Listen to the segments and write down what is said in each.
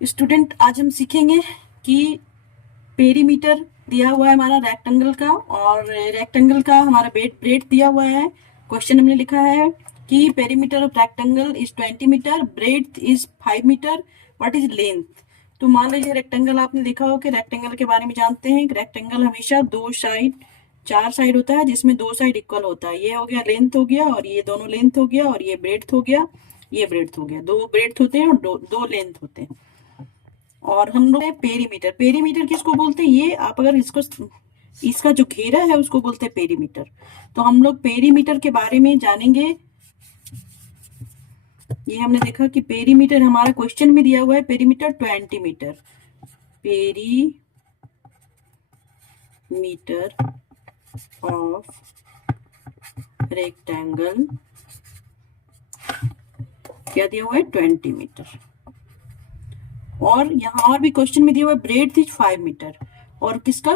Student आज हम सीखेंगे कि पेरीमीटर दिया हुआ है हमारा रेक्टेंगल का, और रेक्टेंगल का हमारा ब्रेड दिया हुआ है। क्वेश्चन हमने लिखा है कि perimeter of rectangle is 20 metre, breadth is 5 metre, what is length. तो मान लीजिए रेक्टेंगल आपने देखा हो कि रेक्टेंगल के बारे में जानते हैं। रेक्टेंगल हमेशा दो साइड, चार साइड होता है जिसमें दो साइड इक्वल होता है। ये हो गया लेंथ हो गया, और ये दोनों लेंथ हो गया, और ये ब्रेड्थ हो गया, ये ब्रेड्थ हो गया। दो ब्रेड्थ होते हैं और दो लेंथ होते हैं। और हम लोग पेरीमीटर, पेरीमीटर किसको बोलते हैं, ये आप अगर इसको, इसका जो घेरा है उसको बोलते हैं पेरीमीटर। तो हम लोग पेरीमीटर के बारे में जानेंगे। ये हमने देखा कि पेरीमीटर हमारा क्वेश्चन में दिया हुआ है, perimeter 20 metre. Perimeter of rectangle क्या दिया हुआ है, 20 मीटर। और यहाँ और भी क्वेश्चन में दिया हुआ है ब्रेड्थ इज 5 मीटर। और किसका,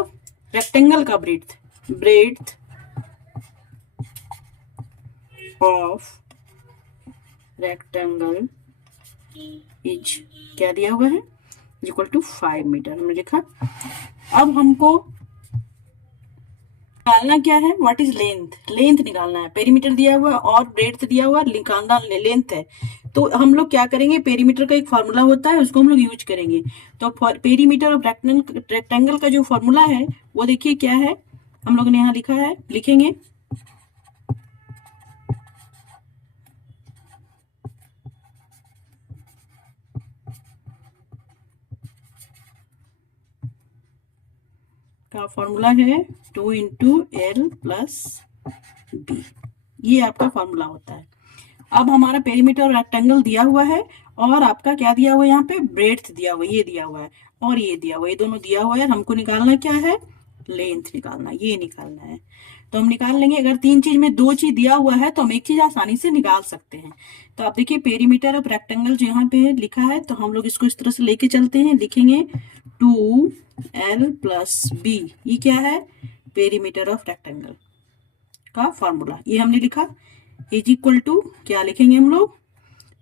रेक्टेंगल का ब्रेड्थ ऑफ रेक्टेंगल इज क्या दिया हुआ है, इक्वल टू 5 मीटर हमने लिखा। अब हमको निकालना क्या है, व्हाट इज लेंथ, लेंथ निकालना है। पेरीमीटर दिया हुआ और ब्रेड्थ दिया हुआ, निकालना लेंथ है। तो हम लोग क्या करेंगे, पेरीमीटर का एक फॉर्मूला होता है उसको हम लोग यूज करेंगे। तो पेरीमीटर ऑफ रेक्टेंगल का जो फॉर्मूला है वो देखिए क्या है, हम लोग ने यहाँ लिखा है, लिखेंगे। का फॉर्मूला है 2 इंटू एल प्लस बी, ये आपका फॉर्मूला होता है। अब हमारा पेरीमीटर रेक्टेंगल दिया हुआ है, और आपका क्या दिया हुआ है, यहाँ पे ब्रेड्थ दिया हुआ है, ये दिया हुआ है और ये दिया हुआ है, ये दोनों दिया हुआ है। हमको निकालना क्या है, लेंथ निकालना, ये निकालना है। तो हम निकाल लेंगे। अगर तीन चीज में दो चीज दिया हुआ है तो हम एक चीज आसानी से निकाल सकते हैं। तो आप देखिए पेरीमीटर ऑफ रेक्टेंगल जो यहाँ पे लिखा है, तो हम लोग इसको इस तरह से लेके चलते हैं, लिखेंगे 2l प्लस बी। ये क्या है, पेरीमीटर ऑफ रेक्टेंगल का फॉर्मूला, ये हमने लिखा। इज इक्वल टू क्या लिखेंगे हम लोग,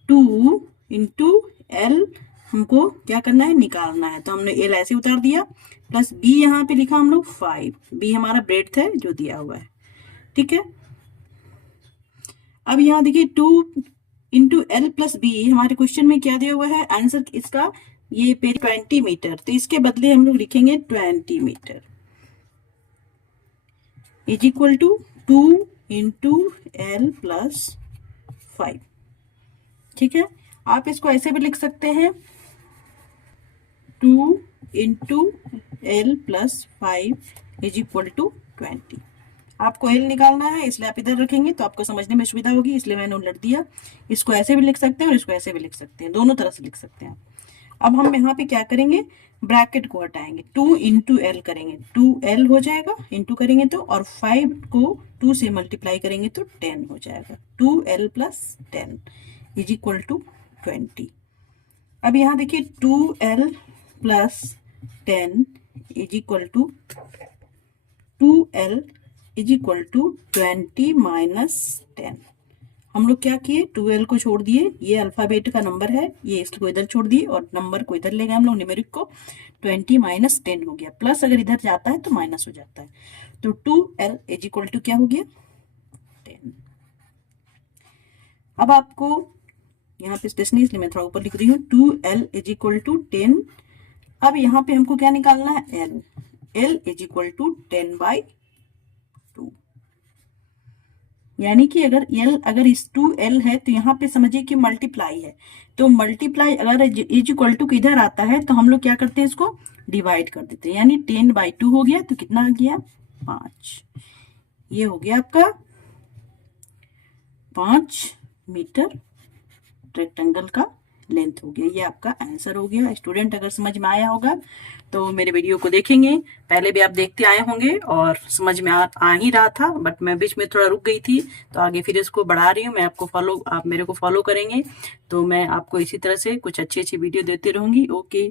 2 इंटू एल, हमको क्या करना है, निकालना है। तो हमने एल ऐसे उतार दिया, प्लस बी यहाँ पे लिखा हम लोग 5, बी हमारा ब्रेड्थ है जो दिया हुआ है, ठीक है। अब यहाँ देखिए 2 इंटू एल प्लस बी, हमारे क्वेश्चन में क्या दिया हुआ है, आंसर इसका ये 20 मीटर। तो इसके बदले हम लोग लिखेंगे 20 metre is equal to 2 into L plus 5, ठीक है। आप इसको ऐसे भी लिख सकते हैं, 2 into L plus 5 is equal to 20। आपको एल निकालना है इसलिए आप इधर रखेंगे तो आपको समझने में सुविधा होगी, इसलिए मैंने उलट दिया। इसको ऐसे भी लिख सकते हैं और इसको ऐसे भी लिख सकते हैं, दोनों तरह से लिख सकते हैं। अब हम यहाँ पे क्या करेंगे, ब्रैकेट को हटाएंगे, 2 इंटू एल करेंगे, 2l हो जाएगा, इंटू करेंगे तो, और 5 को 2 से मल्टीप्लाई करेंगे तो 10 हो जाएगा। 2l plus 10 is equal to 20। अब यहाँ देखिए 2l plus 10 is equal to 2l is equal to 20 minus 10। हम लोग क्या किए, 2l को छोड़ दिए, ये अल्फाबेट का नंबर है, ये इसको इधर छोड़ दिए और नंबर को इधर ले गए हम लोग, न्यूमेरिक को। 20 माइनस 10 हो गया, प्लस अगर इधर जाता है तो माइनस हो जाता है। तो 2l इज इक्वल टू क्या हो गया, 10। अब आपको यहाँ पे स्पेस नहीं इसलिए मैं थोड़ा ऊपर लिख रही हूँ, 2l इज इक्वल टू 10। अब यहाँ पे हमको क्या निकालना है, l इज इक्वल टू 10/2, यानी कि अगर इस 2l है तो यहाँ पे समझिए कि मल्टीप्लाई है। तो मल्टीप्लाई अगर इज इक्वल टू किधर आता है तो हम लोग क्या करते हैं, इसको डिवाइड कर देते हैं, यानी 10/2 हो गया। तो कितना आ गया, 5। ये हो गया आपका 5 मीटर रेक्टेंगल का लेंथ हो गया, ये आपका आंसर हो गया। स्टूडेंट अगर समझ में आया होगा तो मेरे वीडियो को देखेंगे, पहले भी आप देखते आए होंगे और समझ में आ ही रहा था, बट मैं बीच में थोड़ा रुक गई थी, तो आगे फिर इसको बढ़ा रही हूँ। मैं आपको आप मेरे को फॉलो करेंगे तो मैं आपको इसी तरह से कुछ अच्छी अच्छी वीडियो देती रहूंगी। ओके,